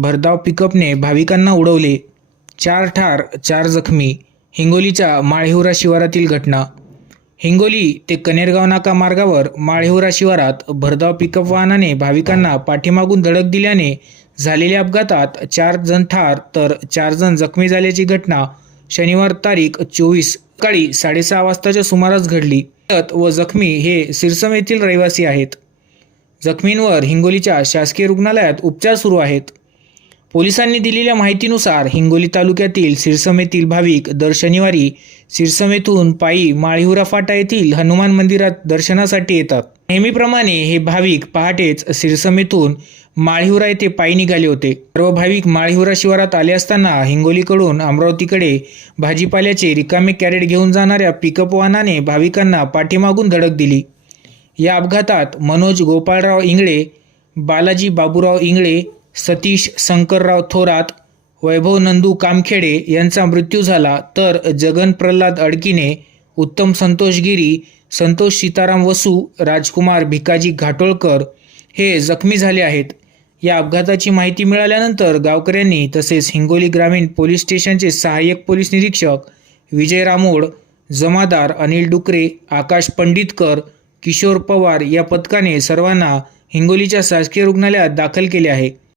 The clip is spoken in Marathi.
भरधाव पिकअपने भाविकांना उडवले. चार ठार चार जखमी. हिंगोलीच्या माळेहुरा शिवारातील घटना. हिंगोली ते कनेरगाव नाका मार्गावर माळेहुरा शिवारात भरधाव पिकअप वाहनाने भाविकांना पाठीमागून धडक दिल्याने झालेल्या अपघातात चार जण ठार तर चार जण जखमी झाल्याची घटना शनिवार तारीख चोवीस सकाळी साडेसहा वाजताच्या सुमारास घडली. व जखमी हे सिरसम येथील रहिवासी आहेत. जखमींवर हिंगोलीच्या शासकीय रुग्णालयात उपचार सुरू आहेत. पोलिसांनी दिलेल्या माहितीनुसार हिंगोली तालुक्यातील सिरसमेतील भाविक दर शनिवारी सिरसमेतून पायी माळीहुरा फाटा येथील हनुमान मंदिरात दर्शनासाठी येतात. नेहमीप्रमाणे हे भाविक पहाटेच सिरसमेतून माळीहुरा येथे पायी निघाले होते. सर्व भाविक माळीहुरा शिवारात आले असताना हिंगोलीकडून अमरावतीकडे भाजीपाल्याचे रिकामे कॅरेट घेऊन जाणाऱ्या पिकअप वाहनाने भाविकांना पाठीमागून धडक दिली. या अपघातात मनोज गोपाळराव इंगळे बालाजी बाबूराव इंगळे सतीश शंकरराव थोरात वैभव नंदू कामखेडे यांचा मृत्यू झाला तर जगन प्रल्हाद अडकिने उत्तम संतोष गिरी संतोष सीताराम वसू राजकुमार भिकाजी घाटोळकर हे जखमी झाले आहेत. या अपघाताची माहिती मिळाल्यानंतर गावकऱ्यांनी तसेच हिंगोली ग्रामीण पोलीस स्टेशनचे सहाय्यक पोलीस निरीक्षक विजय रामोड जमादार अनिल डुकरे आकाश पंडितकर किशोर पवार या पथकाने सर्वांना हिंगोलीच्या शासकीय रुग्णालयात दाखल केले आहे.